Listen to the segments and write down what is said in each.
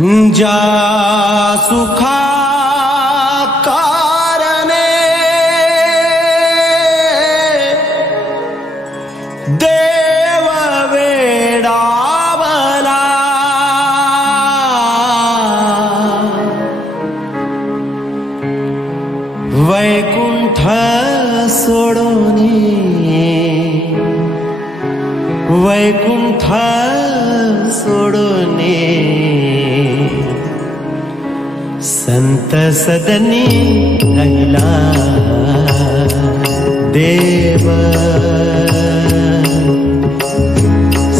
ज्या सुखा कारणे देव वेडावला वैकुंठ सोडोनी वैकुंठ सोडोनी संत सदनी राहिला देव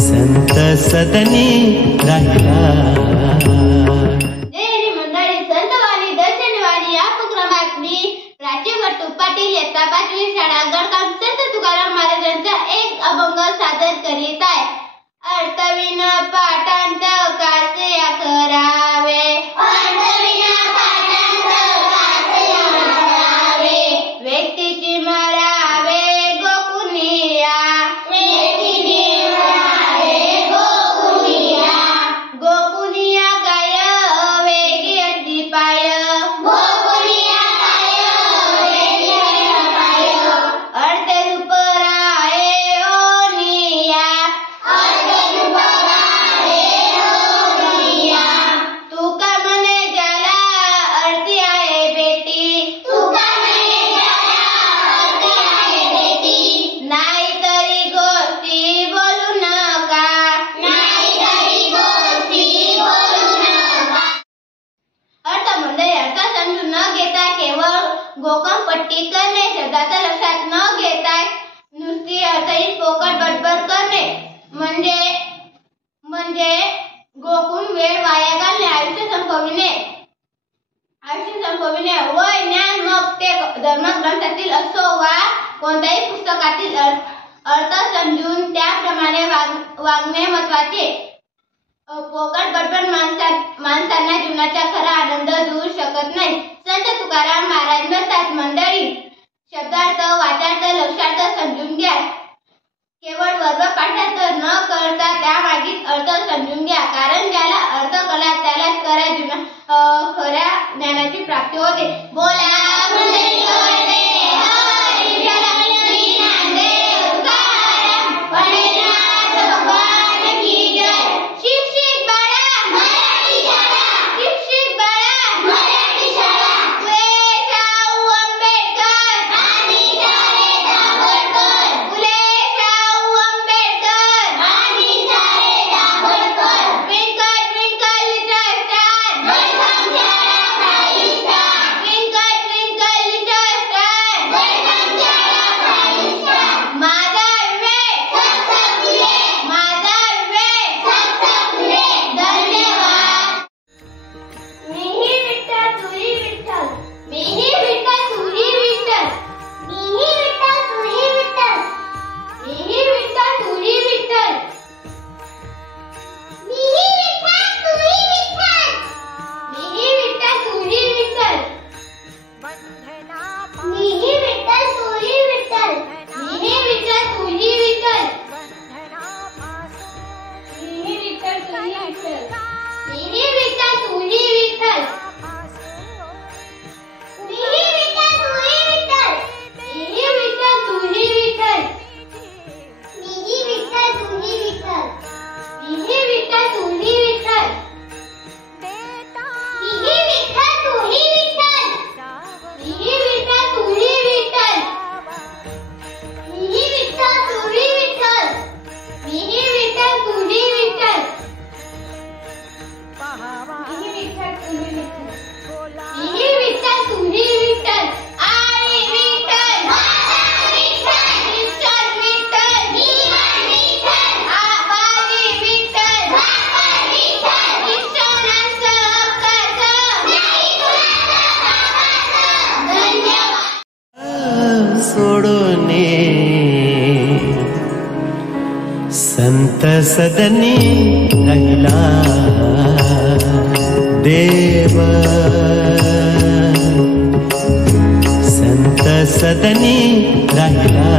संत सदनी राहिला। पाटील इयत्ता 5वी शाळा गडकाम संत तुकाराम महाराजांचा एक अभंग सादर करीत आहे। अर्थविन पाठांत कासे करावे अर्थविन पाठांत कासे करावे व्यक्तीची मरावे गोकुनिया व्यक्तीची मरावे गोकुनिया गोकुनिया काय वेगी अड्डी पाय गोकम पट्टी करणे शब्दाचा लक्षात न घेता नुसती अर्थहीन पोकळ बडबड करणे म्हणजे गोकून वेळ वाया घालणे आयुष्य संपविणे वय ज्ञान मग ते धर्मग्रंथातील असो वा कोणत्याही पुस्तकातील अर्थ समजून त्याप्रमाणे वागणे महत्त्वाचे। पोकळ बडबड माणसांना जीवनाचा खरा आनंद देऊ शकत नाही। संत तुकाराम महाराज म्हणतात, मंडळी शब्दार्थ वाचार्थ लक्षार्थ समजून घ्या, केवळ वर्ग पाठार्थ न करता त्यामागील अर्थ समजून घ्या, कारण ज्याला अर्थ कळला त्यालाच खऱ्या ज्ञानाची प्राप्ती होते। बोला सोडोने संत सदनी राहिला देव संत सदनी राहिला।